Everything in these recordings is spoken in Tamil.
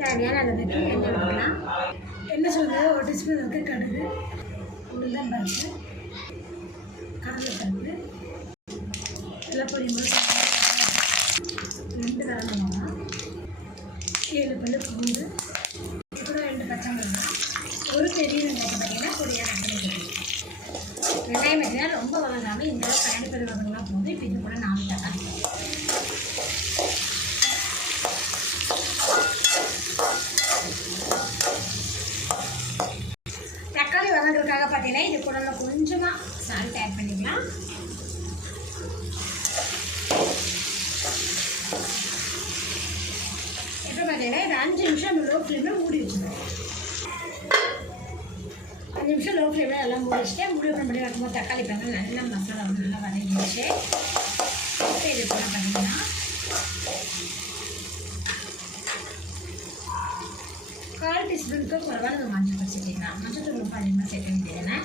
தேவையான அளவுக்கு எண்ணெய் விட்டுக்கலாம் என்ன சொல்கிறது ஒரு டீஸ்பூன் இருக்குது கடுகு உளுந்தம் பருப்பு கடலை பருப்பு எல்லாம் பொடியும்போது ரெண்டு கலந்து ஏழு பல்லு பூண்டு கூட ரெண்டு பச்சை மிளகாய் ஒரு பெரிய வெங்காயம் பார்த்தீங்கன்னா பொடியாக கட் பண்ணிக்கலாம் வெங்காயம் பார்த்தீங்கன்னா ரொம்ப வளர்ந்தாமல் இந்த அளவு கரண்டி இப்போ இது கூட நாலு தக்காளி தக்காளி வதங்குறதுக்காக பார்த்தீங்கன்னா இது கூட நம்ம கொஞ்சமாக சால்ட் ஆட் பண்ணிக்கலாம். இப்போ பார்த்தீங்கன்னா இது அஞ்சு நிமிஷம் லோ ஃப்ளேமில் மூடி வச்சுருவோம் அஞ்சு நிமிஷம் லோ ஃப்ளேமில் எல்லாம் மூடி வச்சுட்டு மூடி பண்ணி வைக்கும்போது தக்காளி பாருங்க நல்லா மசாலா நல்லா வதங்கிடுச்சு. இப்போ இது கூட பார்த்தீங்கன்னா அதிகமாக சேர்க்க வேண்டியதுன்னா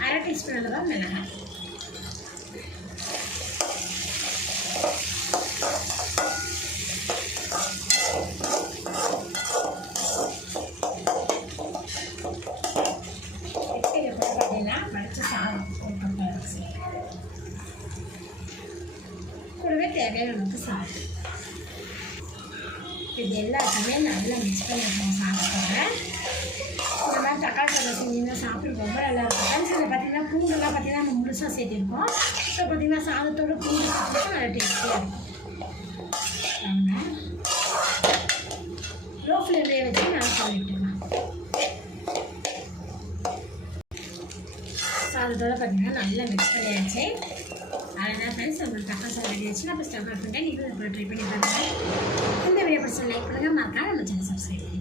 அரை டீஸ்பூன் அளவாக மிளகாய் இப்போ இது கூட பார்த்தீங்கன்னா வடிச்ச சாதம் ஒரு கப் அரிசி கூடவே தேவையான அளவுக்கு சாதம் இது எல்லாத்தையுமே நல்லா மிக்ஸ் பண்ணிக்கணும் சாதத்தோட இந்த மாதிரி தக்காளி சாதம் செஞ்சீங்கன்னா சாப்பிட்டு ரொம்ப நல்லா இருக்கும். ஃப்ரெண்ட்ஸ் இதில் பார்த்தீங்கன்னா பூண்டெல்லாம் பார்த்தீங்கன்னா நம்ம முழுசாக சேர்த்திருக்கோம். இப்போ பார்த்தீங்கன்னா சாதத்தோட பூண்டு சாப்பிட்டு நல்லா டேஸ்டியாக இருக்கும். லோ ஃப்ளேம்லேயே வச்சு நல்லா சொல்லிட்டுலாம் சாதத்தோட பார்த்தீங்கன்னா நல்லா மிக்ஸ் பண்ணியாச்சு. அதனால் ஃப்ரெண்ட்ஸ் நம்மளுக்கு தக்காளி சாதம் ரெடி ஆச்சு நான் இப்போ ஸ்டவ் பண்ணிட்டேன் நீங்கள் ட்ரை பண்ணி பாருங்கள் இந்த